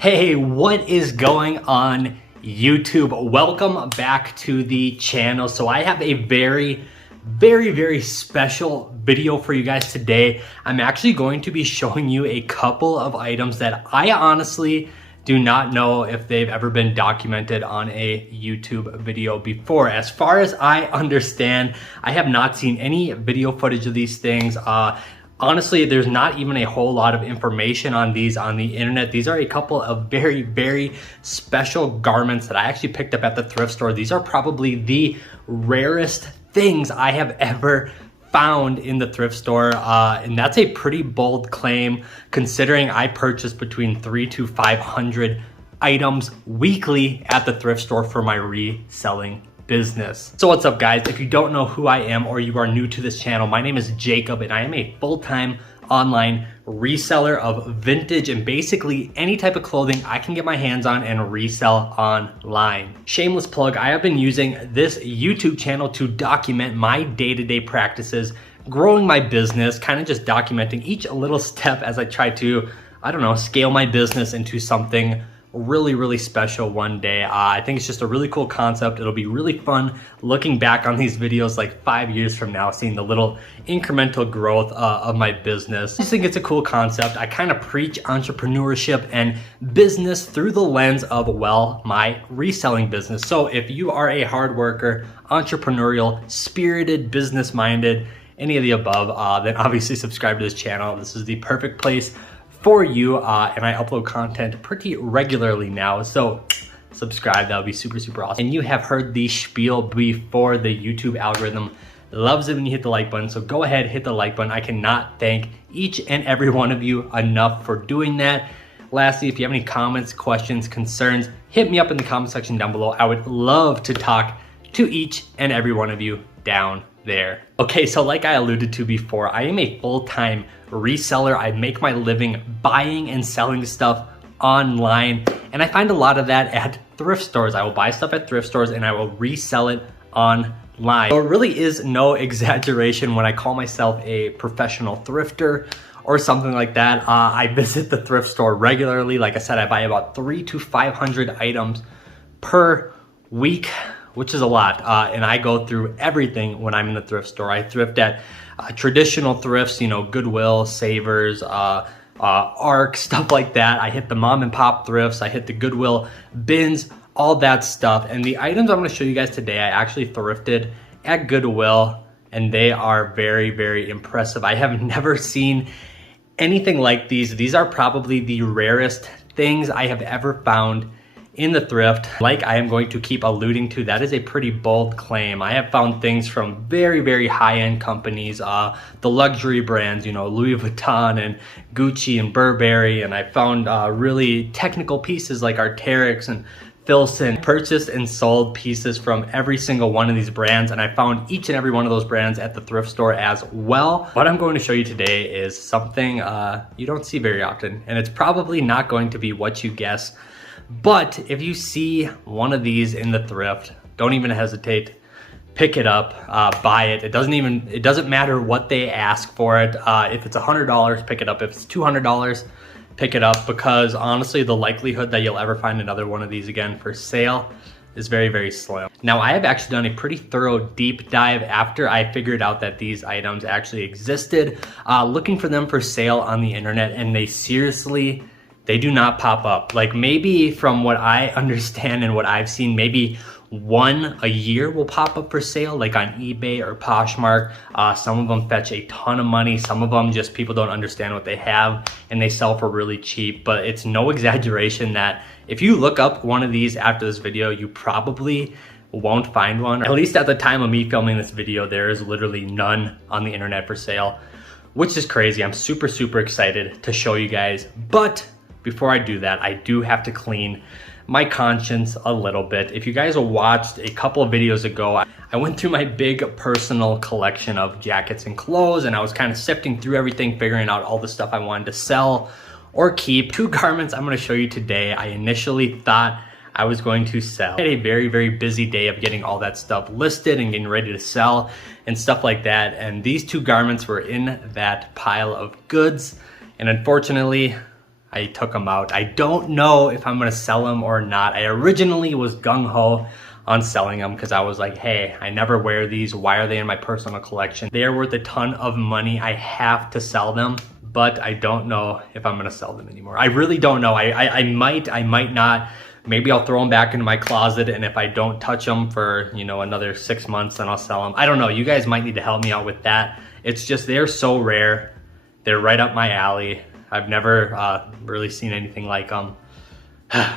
Hey, what is going on YouTube? Welcome back to the channel. So I have a very special video for you guys today. I'm actually going to be showing you a couple of items that I honestly do not know if they've ever been documented on a YouTube video before. As far as I understand, I have not seen any video footage of these things. Honestly, there's not even a whole lot of information on these on the internet. These are a couple of very special garments that I actually picked up at the thrift store. These are probably the rarest things I have ever found in the thrift store. And that's a pretty bold claim considering I purchase between 300 to 500 items weekly at the thrift store for my reselling business. So what's up guys? If you don't know who I am or you are new to this channel, my name is Jacob and I am a full-time online reseller of vintage and basically any type of clothing I can get my hands on and resell online. Shameless plug, I have been using this YouTube channel to document my day-to-day practices, growing my business, kind of just documenting each little step as I try to, I don't know, scale my business into something really special one day. I think it's just a really cool concept. It'll be really fun looking back on these videos like 5 years from now, seeing the little incremental growth of my business. I just think it's a cool concept. I kind of preach entrepreneurship and business through the lens of, well, my reselling business. So if you are a hard worker, entrepreneurial, spirited, business-minded, any of the above, then obviously subscribe to this channel. This is the perfect place for you, and I upload content pretty regularly now, so subscribe. That would be super awesome. And you have heard the spiel before. The YouTube algorithm loves it when you hit the like button, so go ahead, hit the like button. I cannot thank each and every one of you enough for doing that. Lastly, if you have any comments, questions, concerns, hit me up in the comment section down below. I would love to talk to each and every one of you down there. Okay, so like I alluded to before, I am a full-time reseller. I make my living buying and selling stuff online, and I find a lot of that at thrift stores. I will buy stuff at thrift stores and I will resell it online. So it really is no exaggeration when I call myself a professional thrifter or something like that. I visit the thrift store regularly. Like I said, I buy about 300 to 500 items per week, which is a lot, and I go through everything when I'm in the thrift store. I thrift at traditional thrifts, you know, Goodwill, Savers, Arc, stuff like that. I hit the mom and pop thrifts, I hit the Goodwill bins, all that stuff. And the items I'm gonna show you guys today, I actually thrifted at Goodwill, and they are very impressive. I have never seen anything like these. These are probably the rarest things I have ever found in the thrift. Like I am going to keep alluding to, that is a pretty bold claim. I have found things from very high-end companies, the luxury brands, you know, Louis Vuitton and Gucci and Burberry, and I found really technical pieces like Arbitrage and Filson. Purchased and sold pieces from every single one of these brands, and I found each and every one of those brands at the thrift store as well. What I'm going to show you today is something you don't see very often, and it's probably not going to be what you guess. But if you see one of these in the thrift, don't even hesitate. Pick it up, buy it. It doesn't matter what they ask for it. If it's $100, pick it up. If it's $200, pick it up, because honestly, the likelihood that you'll ever find another one of these again for sale is very slim. Now, I have actually done a pretty thorough deep dive after I figured out that these items actually existed, looking for them for sale on the internet, and they do not pop up. Like, maybe from what I understand and what I've seen, maybe one a year will pop up for sale, like on eBay or Poshmark. Some of them fetch a ton of money. Some of them just people don't understand what they have and they sell for really cheap. But it's no exaggeration that if you look up one of these after this video, you probably won't find one. At least at the time of me filming this video, there is literally none on the internet for sale, which is crazy. I'm super excited to show you guys. But before I do that, I do have to clean my conscience a little bit. If you guys watched a couple of videos ago, I went through my big personal collection of jackets and clothes, and I was kind of sifting through everything, figuring out all the stuff I wanted to sell or keep. Two garments I'm gonna show you today, I initially thought I was going to sell. I had a very busy day of getting all that stuff listed and getting ready to sell and stuff like that. And these two garments were in that pile of goods. And unfortunately, I took them out. I don't know if I'm gonna sell them or not. I originally was gung-ho on selling them because I was like, hey, I never wear these. Why are they in my personal collection? They are worth a ton of money. I have to sell them, but I don't know if I'm gonna sell them anymore. I really don't know. I might not. Maybe I'll throw them back into my closet, and if I don't touch them for, you know, another 6 months, then I'll sell them. I don't know. You guys might need to help me out with that. It's just, they're so rare. They're right up my alley. I've never really seen anything like them.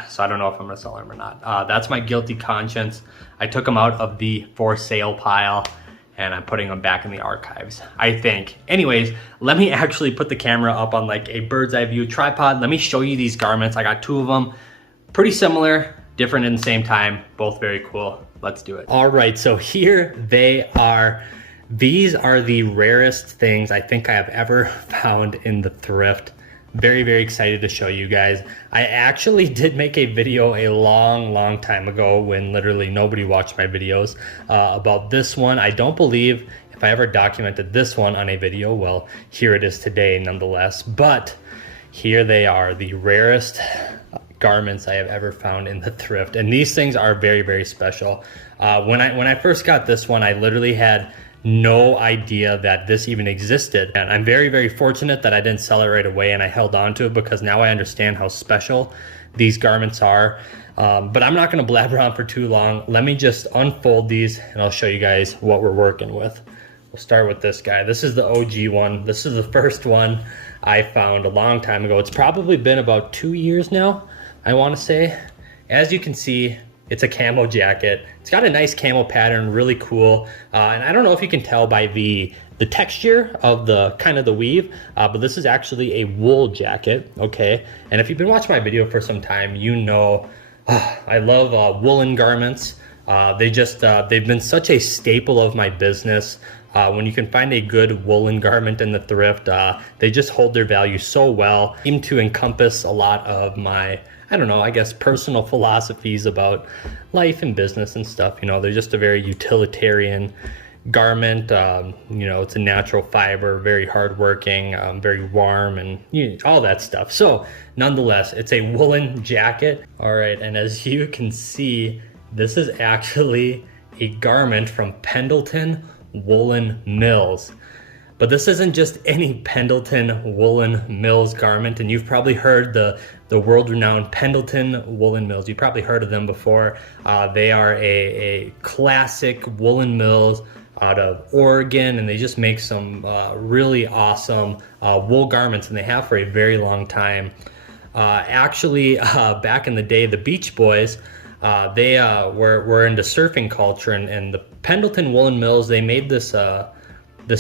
So I don't know if I'm gonna sell them or not. That's my guilty conscience. I took them out of the for sale pile and I'm putting them back in the archives, I think. Anyways, let me actually put the camera up on like a bird's eye view tripod. Let me show you these garments. I got 2 of them. Pretty similar, different in the same time, both very cool. Let's do it. All right, so here they are. These are the rarest things I think I have ever found in the thrift. Very, very excited to show you guys. I actually did make a video a long time ago when literally nobody watched my videos about this one. I don't believe if I ever documented this one on a video. Well, here it is today nonetheless. But here they are, the rarest garments I have ever found in the thrift. And these things are very, very special. When I first got this one, I literally had no idea that this even existed. And I'm very, very fortunate that I didn't sell it right away and I held on to it because now I understand how special these garments are. But I'm not gonna blabber on for too long. Let me just unfold these and I'll show you guys what we're working with. We'll start with this guy. This is the OG one. This is the first one I found a long time ago. It's probably been about 2 years now, I wanna say. As you can see, it's a camo jacket. It's got a nice camo pattern, really cool. And I don't know if you can tell by the texture of the kind of the weave, but this is actually a wool jacket, okay? And if you've been watching my video for some time, you know I love woolen garments. They've been such a staple of my business. When you can find a good woolen garment in the thrift, they just hold their value so well. Seem to encompass a lot of my, I don't know, I guess personal philosophies about life and business and stuff. You know, they're just a very utilitarian garment. You know, it's a natural fiber, very hardworking, very warm, and all that stuff. So nonetheless, it's a woolen jacket. All right, and as you can see, this is actually a garment from Pendleton Woolen Mills. But this isn't just any Pendleton Woolen Mills garment, and you've probably heard the world-renowned Pendleton Woolen Mills. You've probably heard of them before. They are a classic woolen mills out of Oregon, and they just make some really awesome wool garments, and they have for a very long time. Actually, back in the day, the Beach Boys, they were into surfing culture, and the Pendleton Woolen Mills, they made this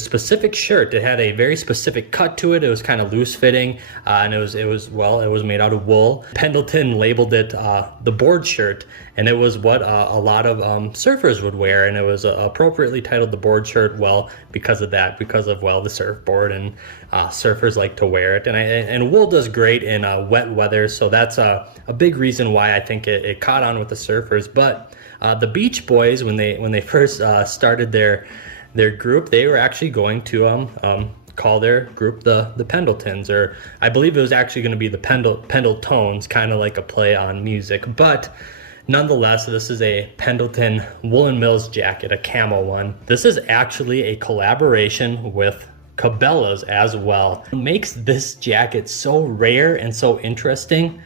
specific shirt. It had a very specific cut to it. It was kind of loose fitting, and it was made out of wool. Pendleton labeled it the board shirt, and it was what a lot of surfers would wear, and it was appropriately titled the board shirt. Well, because of that, because of the surfboard, and surfers like to wear it, and wool does great in wet weather, so that's a big reason why I think it caught on with the surfers. But the Beach Boys, when they first started their group, they were actually going to call their group the Pendletons, or I believe it was actually going to be the Pendletones, kind of like a play on music. But nonetheless, this is a Pendleton Woolen Mills jacket, a camo one. This is actually a collaboration with Cabela's as well. What makes this jacket so rare and so interesting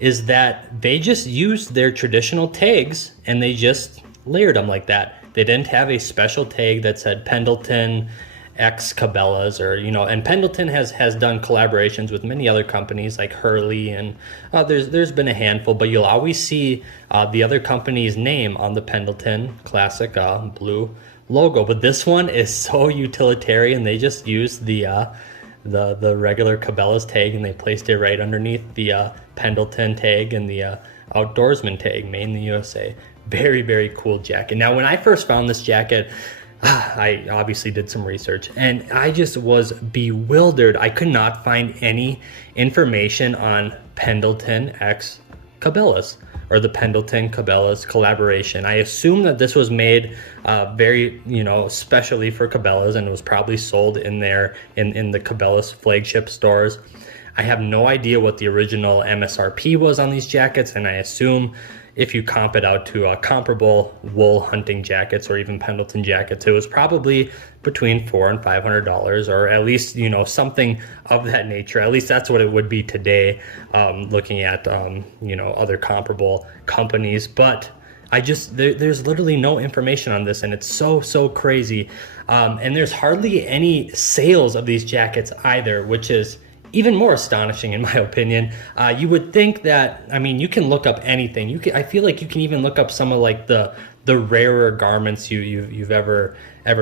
is that they just used their traditional tags and they just layered them like that. They didn't have a special tag that said Pendleton X Cabela's, or, you know, and Pendleton has done collaborations with many other companies like Hurley, and there's been a handful, but you'll always see the other company's name on the Pendleton classic blue logo. But this one is so utilitarian. They just used the regular Cabela's tag and they placed it right underneath the Pendleton tag and the outdoorsman tag, made in the USA. Very, very cool jacket. Now, when I first found this jacket, I obviously did some research and I just was bewildered. I could not find any information on Pendleton X Cabela's, or the Pendleton Cabela's collaboration. I assume that this was made very, specially for Cabela's, and it was probably sold in the Cabela's flagship stores. I have no idea what the original MSRP was on these jackets, and I assume if you comp it out to comparable wool hunting jackets or even Pendleton jackets, it was probably between $400 and $500, or at least, you know, something of that nature. At least that's what it would be today, looking at, you know, other comparable companies. But there's literally no information on this, and it's so crazy. And there's hardly any sales of these jackets either, which is even more astonishing in my opinion. You would think that, I mean, you can look up anything. I feel like you can even look up some of like the rarer garments you've ever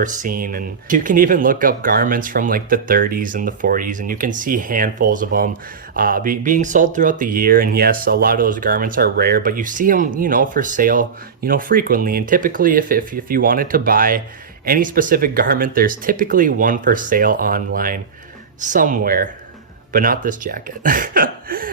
seen, and you can even look up garments from like the 30s and the 40s, and you can see handfuls of them being sold throughout the year. And yes, a lot of those garments are rare, but you see them, you know, for sale, you know, frequently. And typically, if you wanted to buy any specific garment, there's typically one for sale online somewhere. But not this jacket.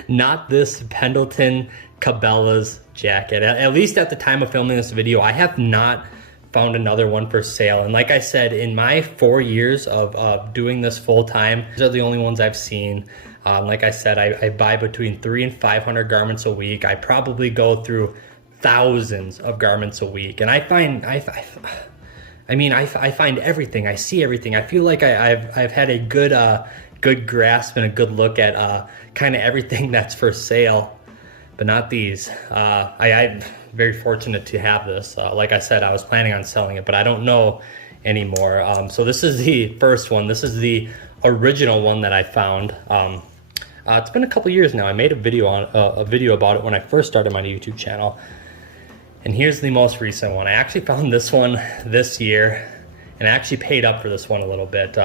Not this Pendleton Cabela's jacket. At least at the time of filming this video, I have not found another one for sale. And like I said, in my 4 years of doing this full time, these are the only ones I've seen. Like I said, I buy between 300 and 500 garments a week. I probably go through thousands of garments a week. And I find everything. I see everything. I feel like I've had a good grasp and a good look at kind of everything that's for sale, but not these. I'm very fortunate to have this. Like I said, I was planning on selling it, but I don't know anymore. So this is the first one. This is the original one that I found. It's been a couple years now. I made a video about it when I first started my YouTube channel. And here's the most recent one. I actually found this one this year, and I actually paid up for this one a little bit.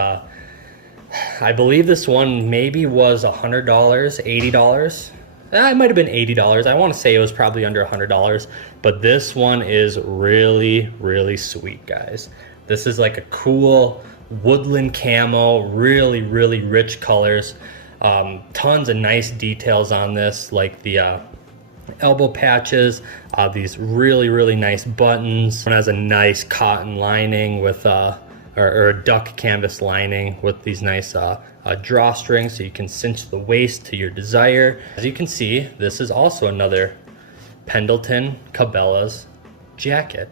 I believe this one maybe was $100, $80. It might have been $80. I want to say it was probably under $100, but this one is really sweet, guys. This is like a cool woodland camo, really rich colors. Tons of nice details on this, like the elbow patches, these really nice buttons. One has a nice cotton lining with or a duck canvas lining with these nice drawstrings, so you can cinch the waist to your desire. As you can see, this is also another Pendleton Cabela's jacket.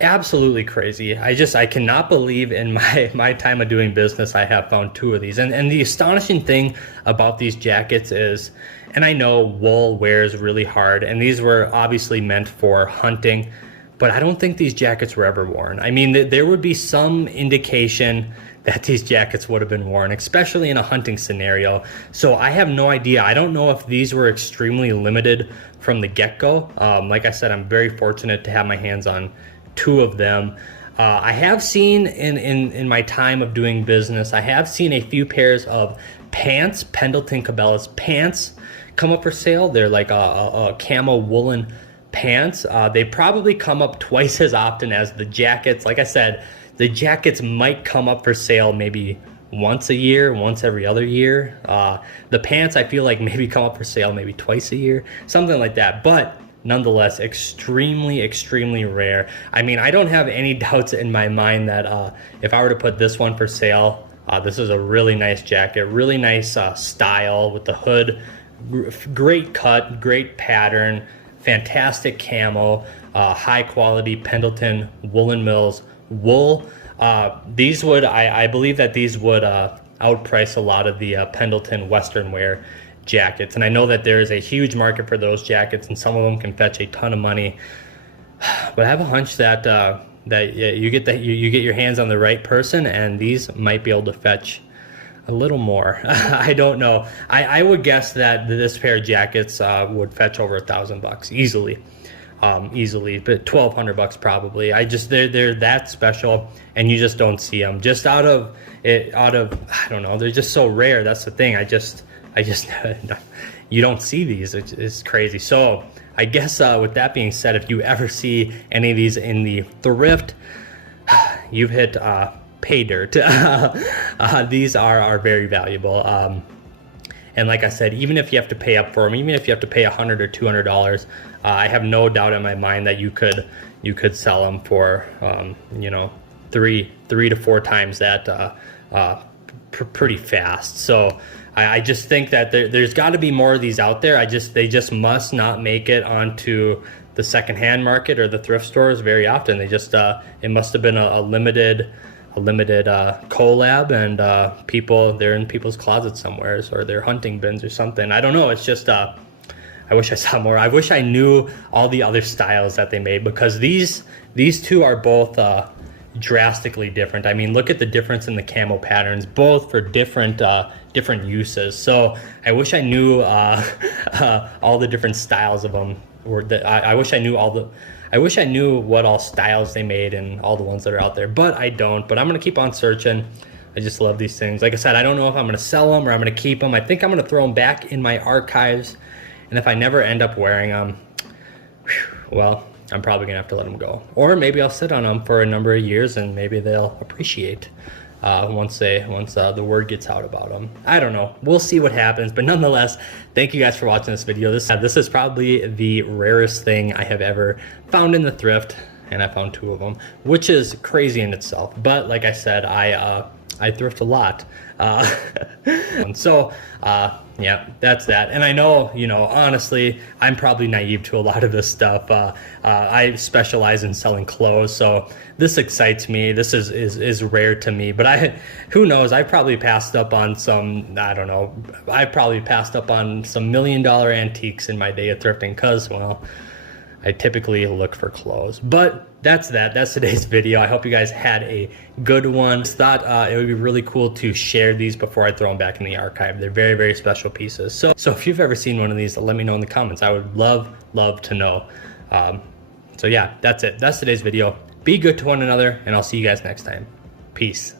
Absolutely crazy. I cannot believe in my time of doing business I have found two of these. And the astonishing thing about these jackets is, and I know wool wears really hard, and these were obviously meant for hunting, but I don't think these jackets were ever worn. I mean, there would be some indication that these jackets would have been worn, especially in a hunting scenario. So I have no idea. I don't know if these were extremely limited from the get-go. Like I said, I'm very fortunate to have my hands on two of them. I have seen in my time of doing business, I have seen a few pairs of pants, Pendleton Cabela's pants, come up for sale. They're like a camo woolen pants. They probably come up twice as often as the jackets. Like I said, the jackets might come up for sale maybe once a year, once every other year. The pants, I feel like maybe come up for sale maybe twice a year, something like that. But nonetheless, extremely rare. I mean, I don't have any doubts in my mind that if I were to put this one for sale, this is a really nice jacket, really nice style with the hood, great cut, great pattern, fantastic camo, high quality Pendleton Woolen Mills wool. These would, I believe that these would outprice a lot of the Pendleton Western wear jackets. And I know that there is a huge market for those jackets, and some of them can fetch a ton of money. But I have a hunch that you get your hands on the right person, and these might be able to fetch a little more. I don't know. I would guess that this pair of jackets would fetch over $1,000 easily. Easily, but $1,200 probably. They're that special, and you just don't see them. Just out of I don't know. They're just so rare. That's the thing. I just you don't see these. It's crazy. So I guess with that being said, if you ever see any of these in the thrift, you've hit pay dirt. These are very valuable. And like I said, even if you have to pay up for them, even if you have to pay $100 or $200, I have no doubt in my mind that you could sell them for you know, three to four times that pretty fast. So I just think that there's got to be more of these out there. They just must not make it onto the secondhand market or the thrift stores very often. They just it must have been a limited collab, and they're in people's closets somewhere, or they're hunting bins or something. I don't know. It's just I wish I saw more. I wish I knew all the other styles that they made, because these two are both drastically different. I mean, look at the difference in the camo patterns, both for different uses. So I wish I knew all the different styles of them. I wish I knew what all styles they made and all the ones that are out there, but I don't. But I'm gonna keep on searching. I just love these things. Like I said, I don't know if I'm gonna sell them or I'm gonna keep them. I think I'm gonna throw them back in my archives, and if I never end up wearing them, well, I'm probably gonna have to let them go. Or maybe I'll sit on them for a number of years and maybe they'll appreciate once the word gets out about them. I don't know. We'll see what happens. But nonetheless, thank you guys for watching this video. This is probably the rarest thing I have ever found in the thrift, and I found 2 of them, which is crazy in itself. But like I said, I thrift a lot. Yeah, that's that. And I know, honestly, I'm probably naive to a lot of this stuff. I specialize in selling clothes, so this excites me. This is rare to me, but who knows? I probably passed up on some, I don't know, I probably passed up on some $1 million antiques in my day of thrifting, because, well, I typically look for clothes. But that's that. That's today's video. I hope you guys had a good one. Just thought it would be really cool to share these before I throw them back in the archive. They're very, very special pieces. So if you've ever seen one of these, let me know in the comments. I would love to know. So yeah, that's it. That's today's video. Be good to one another, and I'll see you guys next time. Peace.